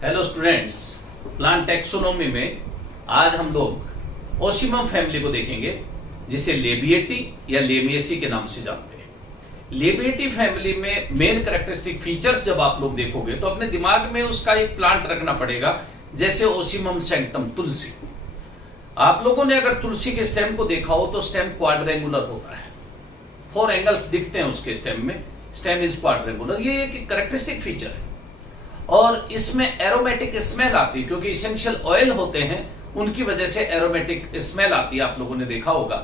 Hello students, plant taxonomy में आज हम लोग ओसिमम फैमिली को देखेंगे, जिसे लेबिएटी या लेमिएसी के नाम से जानते हैं। लेबिएटी फैमिली में मेन कैरेक्टरिस्टिक फीचर्स जब आप लोग देखोगे तो अपने दिमाग में उसका एक प्लांट रखना पड़ेगा, जैसे ओसिमम सैंक्टम तुलसी। आप लोगों ने अगर तुलसी के स्टेम को देखा हो तो स्टेम क्वाड्रेंगुलर होता है, 4 एंगल्स दिखते हैं उसके स्टेम में, स्टेम इज क्वाड्रेंगुलर। ये एक कैरेक्टरिस्टिक फीचर है और इसमें एरोमेटिक स्मेल आती है, क्योंकि इसेंशियल ऑयल होते हैं, उनकी वजह से एरोमेटिक स्मेल आती है, आप लोगों ने देखा होगा।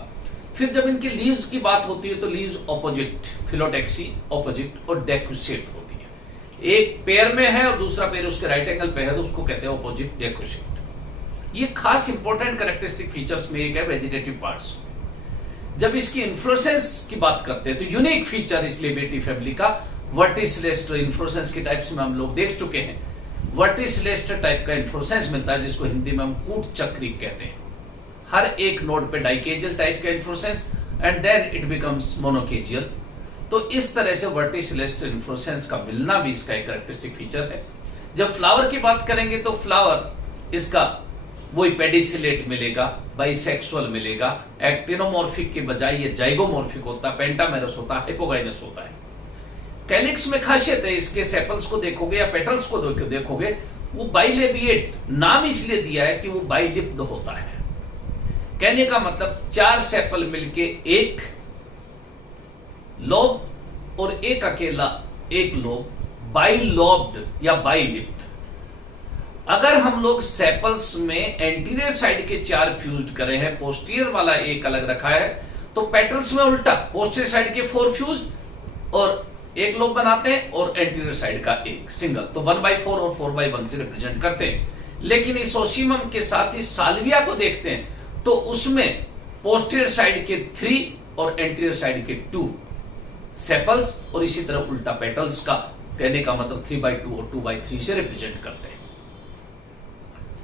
फिर जब इनके लीव्स की बात होती है तो लीव्स ऑपोजिट, फिलोटेक्सी ऑपोजिट और डेक्यूसेट होती है। एक पेयर में है और दूसरा पेयर उसके राइट एंगल पे है, तो उसको कहते हैं ऑपोजिट डेक्यूसेट। ये खास इंपॉर्टेंट कैरेक्टरिस्टिक फीचर्स में एक है वेजिटेटिव पार्ट्स में। जब इसकी इन्फ्लोरेसेंस की बात करते हैं तो यूनिक फीचर इस लेबिएटी फैमिली का वर्टिसिलेस्टर इन्फ्लोरेसेंस के टाइप्स में हम लोग देख चुके हैं। वर्टिसिलेस्टर टाइप का इन्फ्लोरेसेंस मिलता है, जिसको हिंदी में हम कूट चक्री कहते हैं। हर एक नोड पे डाइकेजियल टाइप का inflorescence and then it becomes monochasial. तो इस तरह से वर्टिसिलेस्टर इन्फ्लोरेसेंस का मिलना भी इसका एक कैरेक्टरिस्टिक फीचर है। जब फ्लावर की बात करेंगे तो फ्लावर इसका वही पेडिसिलेट मिलेगा, बाइसेक्सुअल मिलेगा, एक्टिनोमॉर्फिक के बजाय ये जाइगोमॉर्फिक होता है, पेंटामेरस होता है, हाइपोगाइनस होता है। कैलिक्स में खासियत है, इसके सेपल्स को देखोगे या पेटल्स को देखोगे, वो बाइलेबिएट नाम इसलिए दिया है कि वो बाइलिप्ड होता है। कहने का मतलब 4 सेपल मिलके एक लोब और एक अकेला एक लोब, बाइलोब्ड या बाइलिप्ड। अगर हम लोग सेपल्स में एंटीरियर साइड के 4 फ्यूज्ड करे हैं, पोस्टीरियर वाला एक अलग रखा है, तो पेटल्स में उल्टा, पोस्टीरियर साइड के 4 फ्यूज्ड और एक लोब बनाते हैं और एंटीरियर साइड का एक सिंगल, तो 1/4 और 4/1 से रिप्रेजेंट करते हैं। लेकिन इस ओसिमम के साथ ही साल्विया को देखते हैं तो उसमें पोस्टीरियर साइड के 3 और एंटीरियर साइड के 2 सेपल्स और इसी तरह उल्टा पेटल्स का, कहने का मतलब 3/2 और 2/3 से रिप्रेजेंट करते हैं।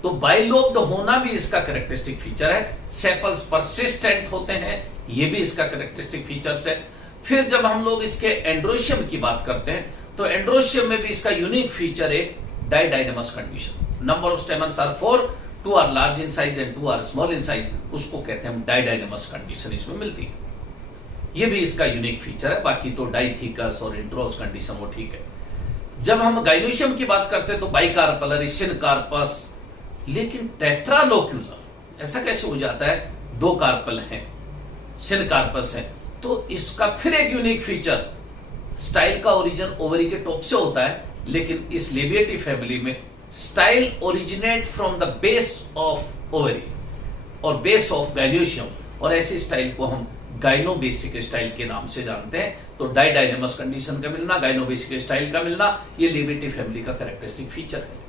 तो बाइलोब्ड होना भी इसका कैरेक्टरिस्टिक फीचर है। सेपल्स परसिस्टेंट होते हैं, ये भी इसका कैरेक्टरिस्टिक फीचर्स है। फिर जब हम लोग इसके एंड्रोशियम की बात करते हैं तो एंड्रोशियम में भी इसका यूनिक फीचर है didynamous condition. Number of stamens are 4, 2 are large in size and 2 are small in size, उसको कहते हैं हम डाइडाइनमस कंडीशन इसमें मिलती है। ये भी इसका यूनिक फीचर है। बाकी तो डाइथिकस और इंट्रोज कंडीशन वो ठीक है। जब हम गाइनोशियम की बात करते हैं तो बाइकार्पल, सिनकार्पस, लेकिन टेट्रालोक्यूलर ऐसा कैसे हो जाता है? 2 कार्पल हैं, सिनकार्पस है। तो इसका फिर एक यूनिक फीचर, स्टाइल का ओरिजिन ओवरी के टॉप से होता है, लेकिन इस लेबिएटी फैमिली में style originate from the base of ovary और बेस ऑफ गाइनोशियम, और ऐसी स्टाइल को हम गाइनोबेसिक स्टाइल के नाम से जानते हैं। तो डाइडाइनमस कंडीशन का मिलना, गाइनोबेसिक स्टाइल का मिलना, ये लेबिएटी फैमिली का कैरेक्टरिस्टिक फीचर है।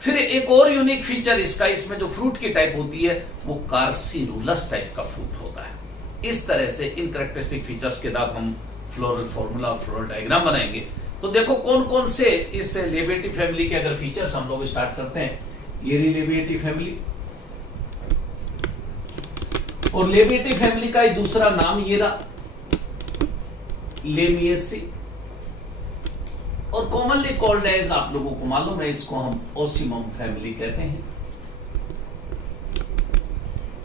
फिर एक और यूनिक फीचर इसका, इसमें जो फ्रूट की टाइप होती है वो कार्सिनुलस टाइप का फ्रूट होता है। इस तरह से इन कैरेक्टरिस्टिक फीचर्स के बाद हम फ्लोरल फॉर्मूला और फ्लोरल डायग्राम बनाएंगे। तो देखो कौन कौन से इस लेबिएटी फैमिली के अगर फीचर्स हम लोग स्टार्ट करते हैं। ये लेबिएटी फैमिली, और लेबिएटी फैमिली का दूसरा नाम ये रहा लेमिएसी, और कॉमनली कॉल्ड एज, आप लोगों को मालूम है, इसको हम ओसिमम फैमिली कहते हैं।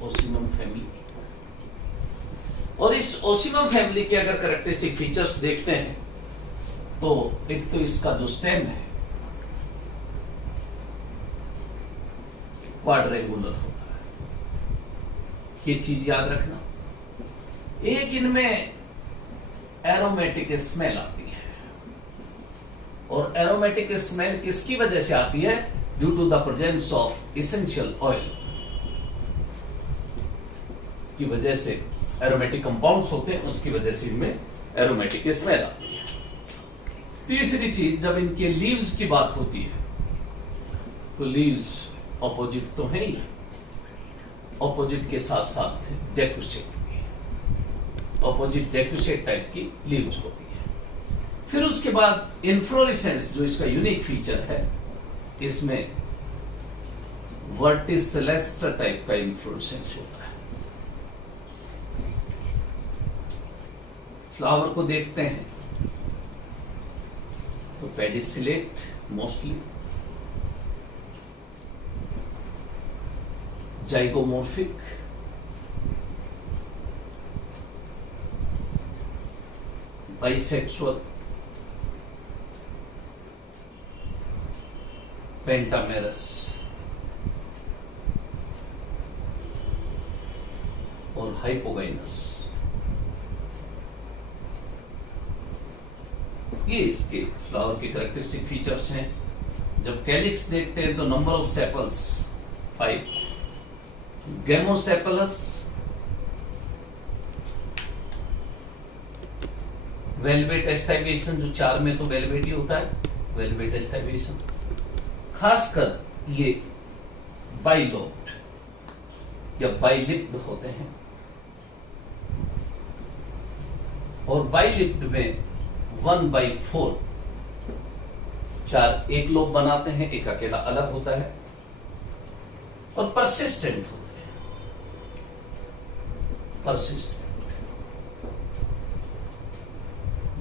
ओसिमम फैमिली, और इस ओसिमम फैमिली के अगर कैरेक्टरिस्टिक फीचर्स देखते हैं तो एक तो इसका जो स्टेम है क्वाड्रेंगुलर होता है, ये चीज याद रखना। एक इनमें एरोमेटिक स्मेल आती है, और एरोमेटिक स्मेल किसकी वजह से आती है? Due to the presence of essential oil की वजह से, एरोमेटिक कंपाउंड्स होते हैं उसकी वजह से इनमें एरोमेटिक स्मेल आती है। तीसरी चीज, जब इनके लीव्स की बात होती है तो लीव्स ऑपोजिट तो है ही, ऑपोजिट के साथ साथ डेक्यूसेट भी, ऑपोजिट डेक्यूसेट टाइप की लीव्स होती है। फिर उसके बाद इन्फ्लोरेसेंस, जो इसका यूनिक फीचर है, इसमें वर्टिसिलेस्टर टाइप का इन्फ्लोरेसेंस होता है। फ्लावर को देखते हैं तो pedicellate mostly, zygomorphic, bisexual, pentamerous और हाइपोगाइनस। ये इसके फ्लावर के कैरेक्टरिस्टिक फीचर्स हैं। जब कैलिक्स देखते हैं तो नंबर ऑफ सेपल्स 5, गेमोसेपलस, वेलवेट एस्टाइवेशन, जो 4 में तो वेलवेट ही होता है, वेलवेट एस्टाइवेशन। खासकर ये बाइलोब्ड या बाइलिप्ड होते हैं, और बाइलिप्ड में 1/4 4 एक लोब बनाते हैं, एक अकेला अलग होता है, और परसिस्टेंट होते हैं। परसिस्टेंट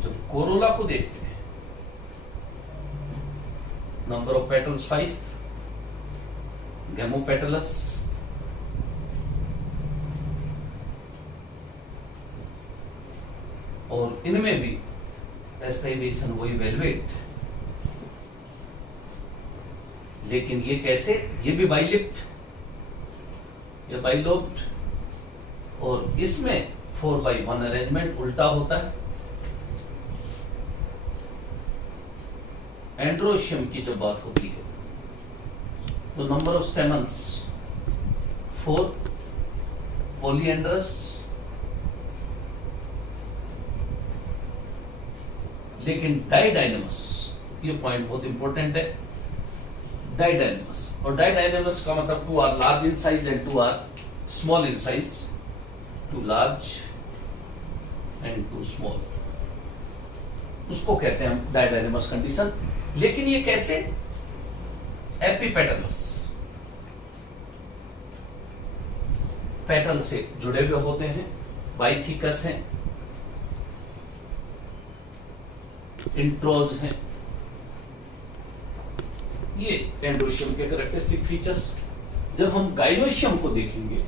जब कोरोला को देखते हैं, नंबर ऑफ पेटल्स 5, गेमोपेटलस, और इनमें भी एस्टाइवेशन वही वेलवेट, लेकिन ये कैसे, ये भी बाइलिप्ड या बाइलोब्ड, और इसमें 4/1 अरेंजमेंट उल्टा होता है। एंड्रोशियम की जब बात होती है तो नंबर ऑफ स्टेमन्स 4, पॉलीएंड्रस, लेकिन डाइडाइनमस, ये पॉइंट बहुत इंपॉर्टेंट है, डाइडाइनमस। और डाइडाइनमस का मतलब 2 are large in size and 2 are small in size, 2 large and 2 small, उसको कहते हैं हम डाइडाइनमस कंडीशन। लेकिन ये कैसे, एपिपेटलस, पेटल से जुड़े हुए होते हैं, बाइथिकस हैं, इंट्रोज हैं। ये एंड्रोशियम के कैरेक्टरिस्टिक फीचर्स। जब हम गाइनोशियम को देखेंगे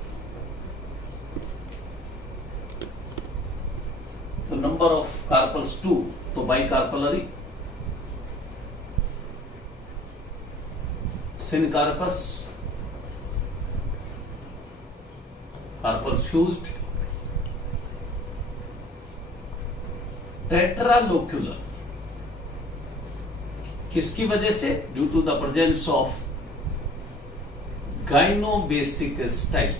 तो नंबर ऑफ कार्पल्स 2, तो bicarpellary, syncarpous, carpels fused, tetralocular, किसकी वजह से, due to the presence of gynobasic style.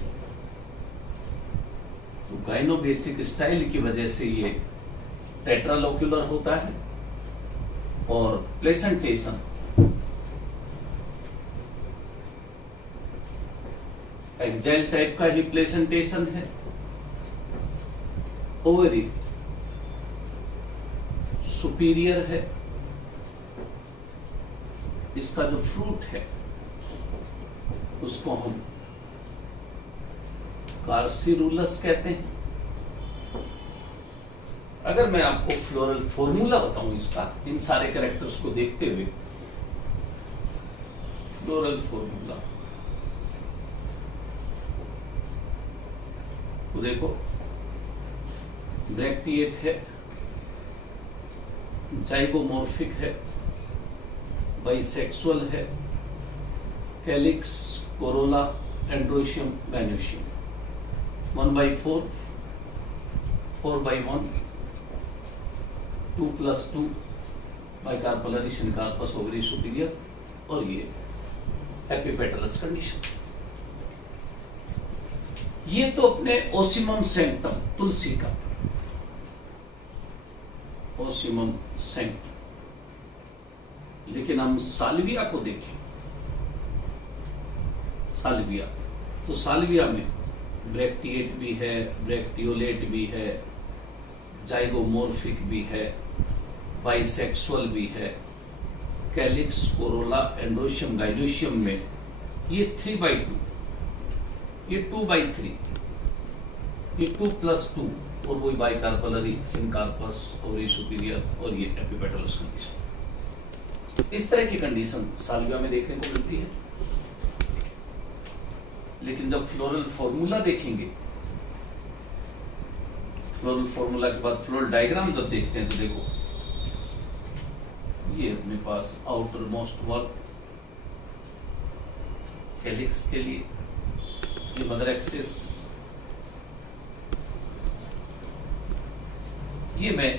तो गाइनोबेसिक स्टाइल की वजह से ये टेट्रालोक्यूलर होता है, और प्लेसेंटेशन एक्साइल टाइप का ही प्लेसेंटेशन है। ओवरी सुपीरियर है, इसका जो फ्रूट है उसको हम कार्सिरुलस कहते हैं। अगर मैं आपको फ्लोरल फॉर्मूला बताऊं इसका, इन सारे कैरेक्टर्स को देखते हुए, फ्लोरल फॉर्मूला तो देखो, ब्रैक्टिएट है, जाइगोमॉर्फिक है, बाइसेक्सुअल है, calyx, Corolla, androecium, gynoecium. 1/4, 4/1, 2+2, bicarpellary, syncarpous, ovary superior, और ये एपिपेटलस कंडीशन। ये तो अपने ओसिमम सेंक्टम, तुलसी का ओसिमम सेंक्टम। लेकिन हम साल्विया को देखें, साल्विया, तो साल्विया में ब्रैक्टिएट भी है, ब्रैक्टियोलेट भी है, जाइगोमॉर्फिक भी है, बाइसेक्सुअल भी है, कैलिक्स, कोरोला, एंड्रोशियम, गाइनोशियम में ये 3/2, ये 2/3, ये 2+2, और वही बाइकार्पलरी, सिनकार्पस, ओवरी सुपीरियर, और ये एपिपेटलस कंडीशन। इस तरह की कंडीशन साल्विया में देखने को मिलती है। लेकिन जब फ्लोरल फॉर्मूला देखेंगे, फ्लोरल फॉर्मूला के बाद फ्लोरल डायग्राम जब देखते हैं तो देखो ये अपने पास आउटर मोस्ट वॉल कैलिक्स के लिए, ये मदर एक्सिस, ये मैं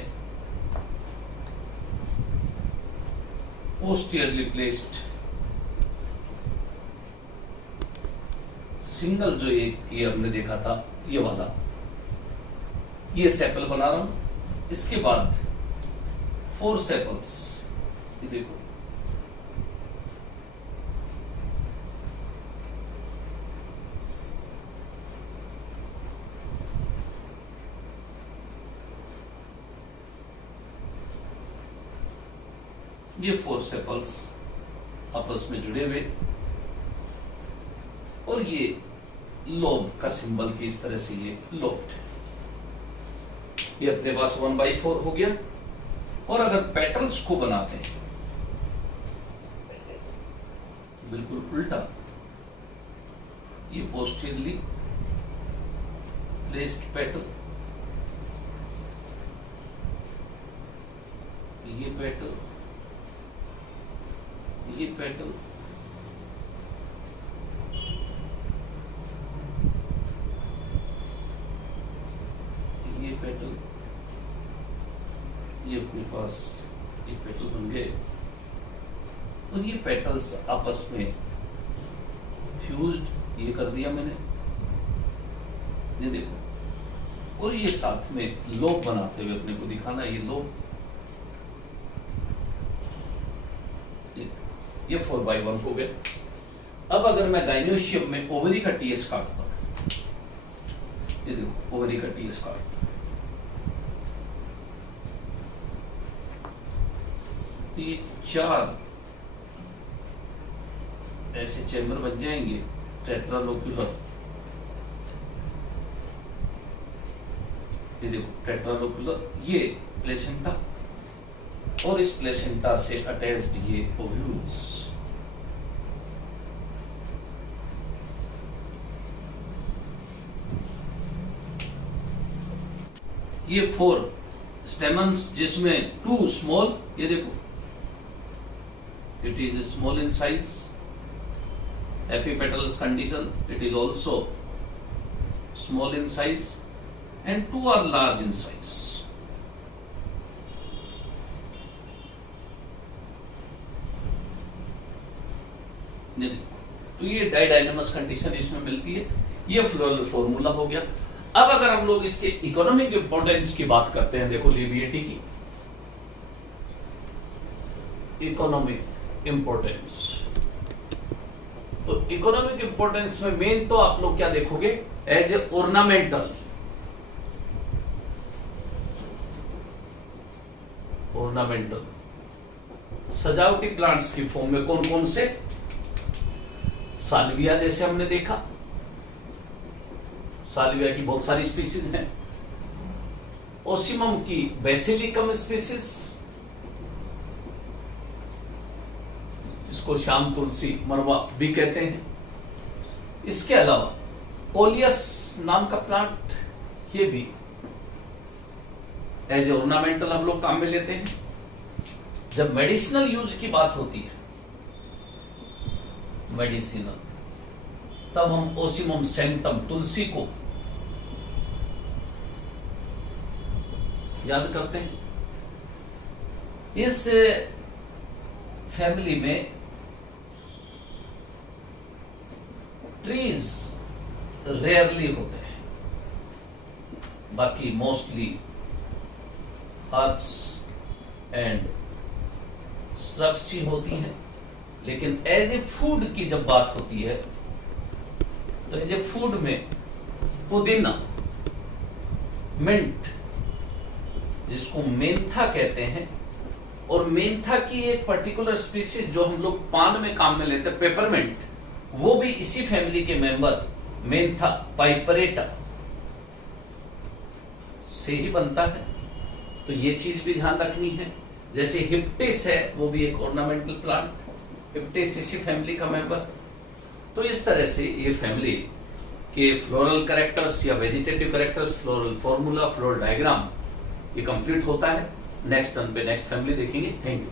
पोस्टीरियरली प्लेस्ड सिंगल जो ये हमने देखा था ये वाला, ये सेपल बना रहा हूं। इसके बाद 4 सेपल्स, ये देखो ये 4 सेपल्स आपस में जुड़े हुए, और ये लोब का सिंबल की इस तरह से ये लोब्ड, ये अपने पास 1/4 हो गया। और अगर पेटल्स को बनाते हैं तो बिल्कुल उल्टा, ये पोस्टीरियरली प्लेस्ड पेटल, ये पेटल, ये पेटल, ये पेटल, ये अपने पास ये पेटल बन गए, और ये पेटल्स आपस में फ्यूज्ड, ये कर दिया मैंने, ये देखो। और ये साथ में लोब बनाते हुए अपने को दिखाना, ये लोब, ये 4/1 हो गया। अब अगर मैं गाइनोशियम में ओवरी का टीएस काटता हूं, ये देखो ओवरी का टीएस काटता हूं, तो ये 4 ऐसे चैम्बर बन जाएंगे टेट्रालोक्युलर, ये देखो टेट्रालोक्युलर, ये प्लेसेंटा, और इस प्लेसेंटा से अटैच्ड ये ओव्यूल्स, ये 4 स्टेमन्स जिसमें 2 स्मॉल, ये देखो it is small in size, epipetalous condition, it is also small in size, and 2 are large in size. तो ये डायडाइनमस कंडीशन इसमें मिलती है, ये फ्लोरल फॉर्मूला हो गया। अब अगर हम लोग इसके इकोनॉमिक इंपॉर्टेंस की बात करते हैं, देखो लिविएटी की इकोनॉमिक इंपॉर्टेंस, तो इकोनॉमिक इंपॉर्टेंस में मेन तो आप लोग क्या देखोगे, एज ए ऑर्नामेंटल, ऑर्नामेंटल सजावटी प्लांट्स की फॉर्म में कौन कौन से, साल्विया जैसे हमने देखा, साल्विया की बहुत सारी स्पीसीज हैं, ओसिमम की बेसिलिकम स्पीसीज जिसको श्याम तुलसी मरवा भी कहते हैं, इसके अलावा कोलियस नाम का प्लांट, ये भी एज ए ऑर्नामेंटल हम लोग काम में लेते हैं। जब मेडिसिनल यूज की बात होती है, मेडिसिनल, तब हम ओसिमम सेंटम तुलसी को याद करते हैं। इस फैमिली में ट्रीज रेयरली होते हैं, बाकी मोस्टली हर्ब्स एंड श्रब्स ही होती हैं। लेकिन एज ए फूड की जब बात होती है तो एज ए फूड में पुदीना, मिंट जिसको मेंथा कहते हैं, और मेंथा की एक पर्टिकुलर स्पीसीज जो हम लोग पान में काम में लेते हैं, पेपरमेंट, वो भी इसी फैमिली के मेंबर मेंथा पाइपरेटा से ही बनता है। तो ये चीज भी ध्यान रखनी है। जैसे हिप्टिस है, वो भी एक ऑर्नामेंटल प्लांट, हिप्टिस इसी फैमिली का मेंबर। तो इस तरह से ये फैमिली के फ्लोरल कैरेक्टर्स या vegetative characters, floral formula, floral diagram ये कंप्लीट होता है। नेक्स्ट टर्न पे नेक्स्ट फैमिली देखेंगे। Thank you.